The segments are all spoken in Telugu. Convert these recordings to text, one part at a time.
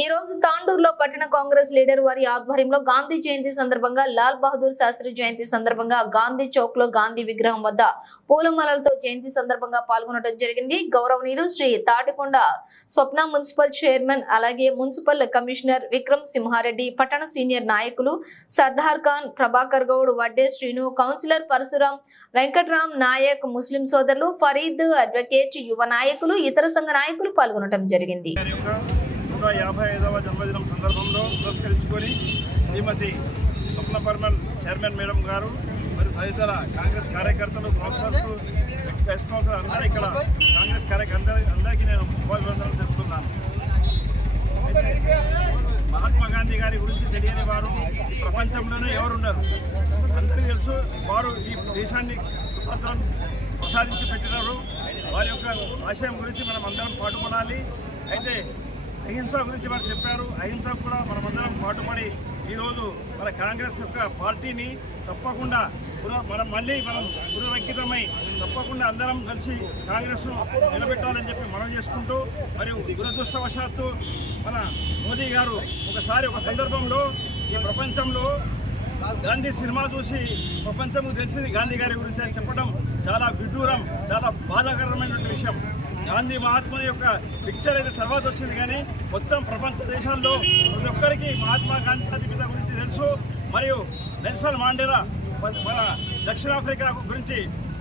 ఈ రోజు తాండూరులో పట్టణ కాంగ్రెస్ లీడర్ వారి ఆధ్వర్యంలో గాంధీ జయంతి సందర్భంగా లాల్ బహదూర్ శాస్త్రి జయంతి సందర్భంగా గాంధీ చౌక్లో గాంధీ విగ్రహం వద్ద పూలమాలలతో జయంతి సందర్భంగా పాల్గొనడం జరిగింది. గౌరవనీయులు శ్రీ తాటికొండ స్వప్న మున్సిపల్ చైర్మన్ అలాగే మున్సిపల్ కమిషనర్ విక్రమ్ సింహారెడ్డి పట్టణ సీనియర్ నాయకులు సర్దార్ ఖాన్ ప్రభాకర్ గౌడ్ వడ్డే శ్రీను కౌన్సిలర్ పరశురాం వెంకట్రామ్ నాయక్ ముస్లిం సోదరులు ఫరీద్ అడ్వకేట్ యువ నాయకులు ఇతర సంఘ నాయకులు పాల్గొనడం జరిగింది. నూట యాభై ఐదవ జన్మదినం సందర్భంలో పురస్కరించుకొని శ్రీమతి స్వప్న పర్మన్ చైర్మన్ మేడం గారు మరి తదితర కాంగ్రెస్ కార్యకర్తలు ప్రొఫెసర్స్ గెస్ట్ కౌన్సిలర్ అందరూ ఇక్కడ కాంగ్రెస్ కార్యకర్త అందరికీ నేను శుభాభివందనలు తెలుపుతున్నాను. అయితే మహాత్మా గాంధీ గారి గురించి తెలియని వారు ప్రపంచంలోనే ఎవరున్నారు అందరికీ తెలుసు వారు ఈ దేశాన్ని స్వతంత్రం ప్రసాదించి పెట్టినారు. వారి యొక్క ఆశయం గురించి మనం అందరం పాటుపడాలి. అయితే అహింస గురించి వారు చెప్పారు. అహింస కూడా మనమందరం పాటుపడి ఈరోజు మన కాంగ్రెస్ యొక్క పార్టీని తప్పకుండా మనం మళ్ళీ మనం పునరంకితమై తప్పకుండా అందరం కలిసి కాంగ్రెస్ను నిలబెట్టాలని చెప్పి మనం చేసుకుంటూ మరియు దురదృష్టవశాత్తు మన మోదీ గారు ఒకసారి ఒక సందర్భంలో ఈ ప్రపంచంలో గాంధీ సినిమా చూసి ప్రపంచము తెలిసింది గాంధీ గారి గురించి అని చెప్పడం చాలా విడ్డూరం చాలా బాధాకరమైనటువంటి విషయం. గాంధీ మహాత్ముని యొక్క పిక్చర్ అయితే తర్వాత వచ్చింది కానీ మొత్తం ప్రపంచ దేశాల్లో ప్రతి ఒక్కరికి మహాత్మా గాంధీ అధిపిత గురించి తెలుసు. మరియు నెల్సన్ మాండేలా మన దక్షిణాఫ్రికా గురించి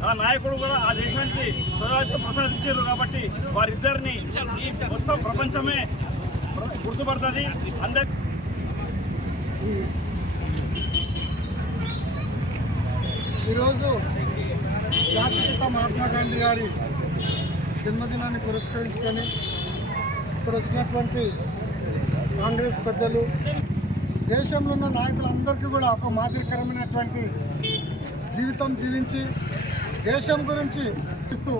ఆ నాయకుడు కూడా ఆ దేశానికి స్వరాజ్యం ప్రసాదించారు కాబట్టి వారిద్దరిని ఈ మొత్తం ప్రపంచమే గుర్తుపడుతుంది. అందరి ఈరోజు జాతిపిత మహాత్మా గాంధీ గారి జన్మదినాన్ని పురస్కరించుకొని ఇక్కడ వచ్చినటువంటి కాంగ్రెస్ పెద్దలు దేశంలో ఉన్న నాయకులందరికీ కూడా ఒక మాదిరికరమైనటువంటి జీవితం జీవించి దేశం గురించి ఇస్తూ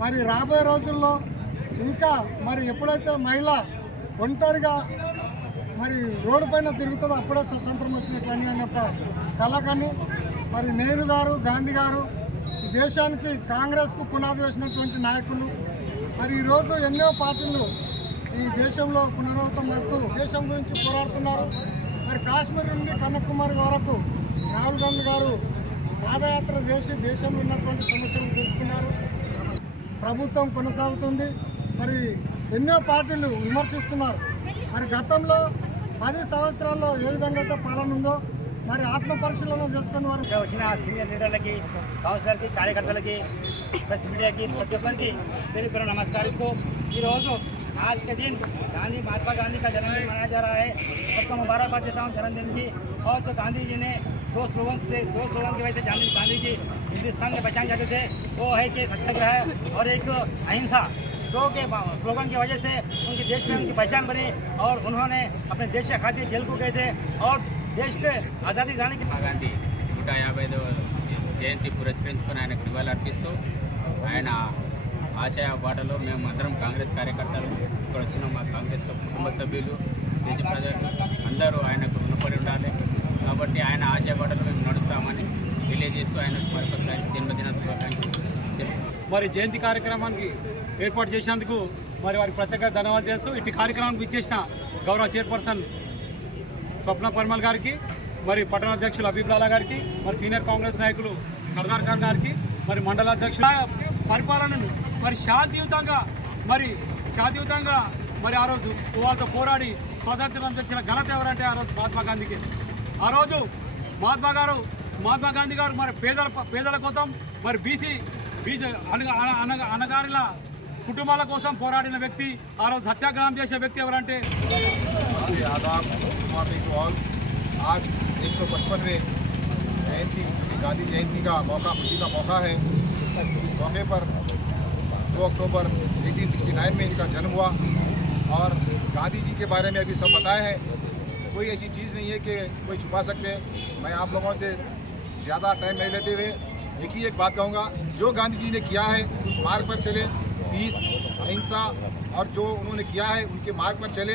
మరి రాబోయే రోజుల్లో ఇంకా మరి ఎప్పుడైతే మహిళ ఒంటరిగా మరి రోడ్డు పైన తిరుగుతుందో అప్పుడే స్వతంత్రం వచ్చినట్లని అని ఒక కళ కానీ మరి నెహ్రూ గారు గాంధీ గారు దేశానికి కాంగ్రెస్కు పునాది వేసినటువంటి నాయకులు. మరి ఈరోజు ఎన్నో పార్టీలు ఈ దేశంలో పునరావృతమవుతూ దేశం గురించి పోరాడుతున్నారు. మరి కాశ్మీర్ నుండి కన్యాకుమారి వరకు రాహుల్ గాంధీ గారు పాదయాత్ర చేసి దేశంలో ఉన్నటువంటి సమస్యలను తెలుసుకున్నారు. ప్రభుత్వం కొనసాగుతుంది. మరి ఎన్నో పార్టీలు విమర్శిస్తున్నారు. మరి గతంలో పది సంవత్సరాల్లో ఏ విధంగా అయితే పాలన ఉందో మరి ఆత్మ పరిశీలన చేసుకుని వారు ఇక్కడ వచ్చిన సీనియర్ లీడర్లకి కౌన్సిలర్కి కార్యకర్తలకి ప్రెస్ మీడియాకి ప్రతి ఒక్కరికి పేరు పేరు నమస్కరిస్తూ ఈరోజు आज के दिन गांधी महात्मा गांधी का जन्मदिन मनाया जा रहा है सबको मुबारकबाद देता हूँ जन्मदिन की और जो गांधी जी ने दो स्लोगन थे दो स्लोगन की वजह से गांधी गांधी जी हिंदुस्तान में बचाए जाते थे वो है कि सत्याग्रह और एक अहिंसा दो के स्लोगन की वजह से उनके देश में उनकी पहचान बनी और उन्होंने अपने देश के खातिर जेल को गए थे और మహాగాంధీ నూట యాభై జయంతి పురస్కరించుకొని ఆయనకు నివాళులర్పిస్తూ ఆయన ఆశయ బాటలో మేము అందరం కాంగ్రెస్ కార్యకర్తలు ఇక్కడ వచ్చిన మా కాంగ్రెస్ కుటుంబ సభ్యులు దేశ ప్రజలు అందరూ ఆయనకు రుణపడి ఉండాలి. కాబట్టి ఆయన ఆశయ బాటలో మేము నడుస్తామని తెలియజేస్తూ ఆయన మరొకసారి జన్మదిన శుభాకాంక్షలు మరి జయంతి కార్యక్రమానికి ఏర్పాటు చేసినందుకు మరి వారికి ప్రత్యేక ధన్యవాదాలు చేస్తూ ఇట్టి కార్యక్రమానికి విచ్చేసిన గౌరవ చైర్పర్సన్ స్వప్న పరిమల్ గారికి మరి పట్టణ అధ్యక్షులు అబీబ్ లాలా గారికి మరి సీనియర్ కాంగ్రెస్ నాయకులు సర్దార్ ఖాన్ గారికి మరి మండల అధ్యక్షుల పరిపాలనను మరి శాంతియుతంగా మరి శాంతియుతంగా మరి ఆ రోజు వాళ్ళతో పోరాడి స్వాతంత్రం తెచ్చిన ఘనత ఎవరంటే ఆ రోజు మహాత్మా గాంధీకి. ఆ రోజు మహాత్మా గారు మహాత్మా గాంధీ గారు మరి పేదల పేదల కోసం మరి బీసీ బీసీ అనగా అనగ అనగారిన కుటుంబాల కోసం పోరాడిన వ్యక్తి ఆ రోజు సత్యాగ్రహం చేసే వ్యక్తి ఎవరంటే? आदाब टू ऑल आज एक सौ पचपनवें जयंती, गांधी जयंती का मौका, खुशी का मौका है। इस मौके पर 2 अक्टूबर 1869 में इनका जन्म हुआ और गांधी जी के बारे में अभी सब बताए हैं। कोई ऐसी चीज़ नहीं है कि कोई छुपा सकते मैं आप लोगों से ज़्यादा टाइम नहीं लेते हुए एक ही एक बात कहूँगा, जो गांधी जी ने किया है, उस मार्ग पर चले। पीस, अहिंसा और जो उन्होंने किया है, उनके मार्ग पर चले।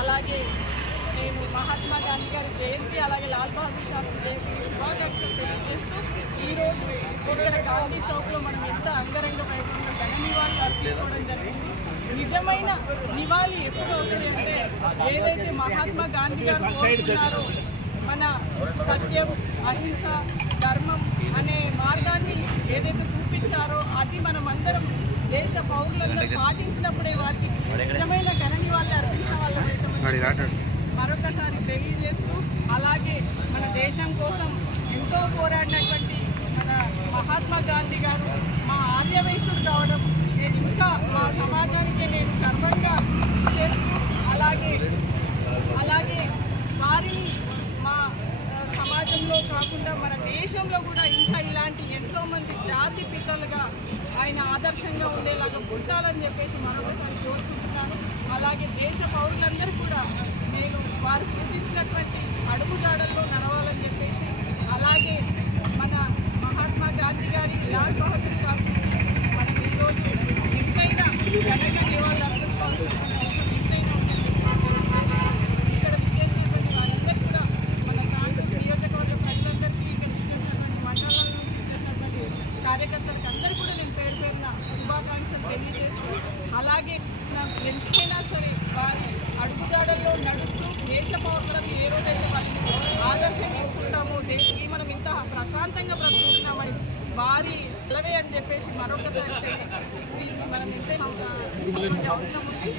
అలాగే మేము మహాత్మా గాంధీ గారి జయంతి అలాగే లాల్ బహదూర్ శాస్త్రి జయంతి శుభాకాంక్షలు తెలియజేస్తూ ఈరోజు ఇక్కడ గాంధీ చౌక్లో మనం ఎంత అంగరంగ వైభవంగా ఘన నివాళులు అర్పించుకోవడం జరిగింది. నిజమైన నివాళి ఎప్పుడు అవుతుంది అంటే ఏదైతే మహాత్మా గాంధీ గారు కోరుకున్నారో మన సత్యం అహింస ధర్మం అనే మార్గాన్ని ఏదైతే చూపించారో అది మనమందరం దేశ పౌరులందరూ పాటించినప్పుడే వాటికి నిజమైన ఘన నివాళులు అర్పించిన వాళ్ళం మరొకసారి తెలియజేస్తూ అలాగే మన దేశం కోసం ఎంతో పోరాడినటువంటి మన మహాత్మా గాంధీ గారు మా ఆర్యవైశ్యుడు కావడం నేను ఇంకా మా సమాజానికి నేను గర్వంగా చేస్తూ అలాగే అలాగే వారిని మా సమాజంలో కాకుండా మన దేశంలో కూడా ఇంకా ఇలాంటి ఎంతో మంది జాతి పిల్లలుగా ఆయన ఆదర్శంగా ఉండేలాగా ఉండాలని చెప్పేసి మరొకసారి కోరుకుంటున్నాను. అలాగే దేశ పౌరులందరూ కూడా నేను వారు సూచించినటువంటి అడుగుజాడల్లో నడవాలని చెప్పేసి అలాగే మన మహాత్మా గాంధీ గారి లాల్ బహదూర్ శాస్త్రి మనం ఈరోజు ఎంతైనా ఘనంగా నివాళులు అర్పించాల్సిన అవసరం ఎంతైనా ఉందని ఇక్కడ విచ్చేసినటువంటి వారందరూ కూడా మన ప్రాంతం నియోజకవర్గ ప్రజలందరికీ ఇక్కడ విచ్చేసినటువంటి మండలాల నుంచి విచ్చేసినటువంటి కార్యకర్తలకు అందరూ కూడా నేను పేరు పేరున శుభాకాంక్షలు తెలియజేస్తూ అలాగే నాకు ఎంతైనా సరే వారి అడుగుజాడల్లో నడుస్తూ దేశ పౌరులకు ఏ రోజైతే వారిని ఆదర్శంగా తీసుకుంటామో దేశకి మనం ఇంత ప్రశాంతంగా బ్రతుకుతున్నామని వారి సెలవే అని చెప్పేసి మరొకసారి మనం ఎంతైనా అవసరం ఉంది